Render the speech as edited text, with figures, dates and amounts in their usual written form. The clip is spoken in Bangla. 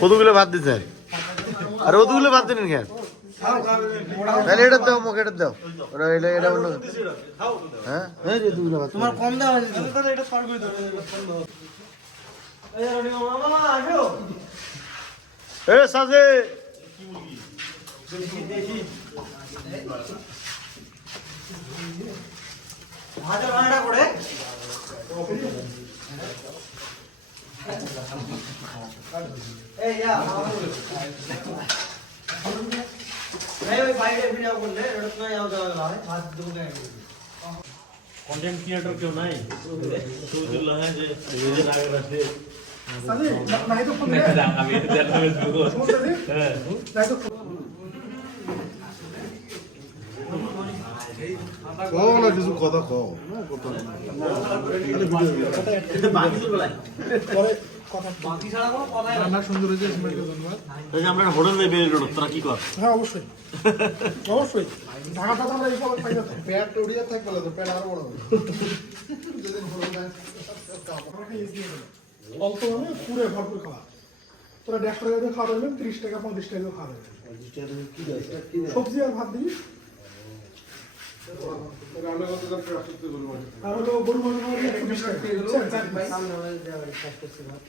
কতগুলো ভাত দিচ্ছেন? আর অতগুলো ভাত দিলেন কেন? তাহলে এটা দাও, মুখে এটা দাও। ওরা এটা অন্য। হ্যাঁ, তোমার কম দেওয়া হয়েছে এ সাজে ভাজা ভাড়া করে এই ইয়া এই ওই বাইরে ভিডিও করলে এটা তো যাও যাও হয় ভাত দেবো কেন কন্টেন্ট ক্রিয়েটর কেউ নাই সুজুল্লাহ है যে নিজের আগে রাখে সালে নাই তো ফোন দে আমি জানলাম দুটো হ্যাঁ নাই তো কও না কিছু কথা কও। বাকি ছাড়া কোনো কথাই রান্না সুন্দর হয়েছে সিমেন্টের ধন্যবাদ। এই যে আমরা হোটেল যাই বেরিয়ে রোড তোরা কি কর হ্যাঁ অবশ্যই অবশ্যই ঢাকাটা আমরা এই সব পাই না তো পেট উড়িয়ে থাকবে তো পেট আরো বড় হবে যেদিন হলো না অল্প মানে পুরো ভরপুর খাওয়া তোরা 150 টাকা দিয়ে খাওয়া দেবেন 30 টাকা 35 টাকা দিয়ে খাওয়া দেবেন সবজি আর ভাত দিবি আর হলো গরু মাংস 120 টাকা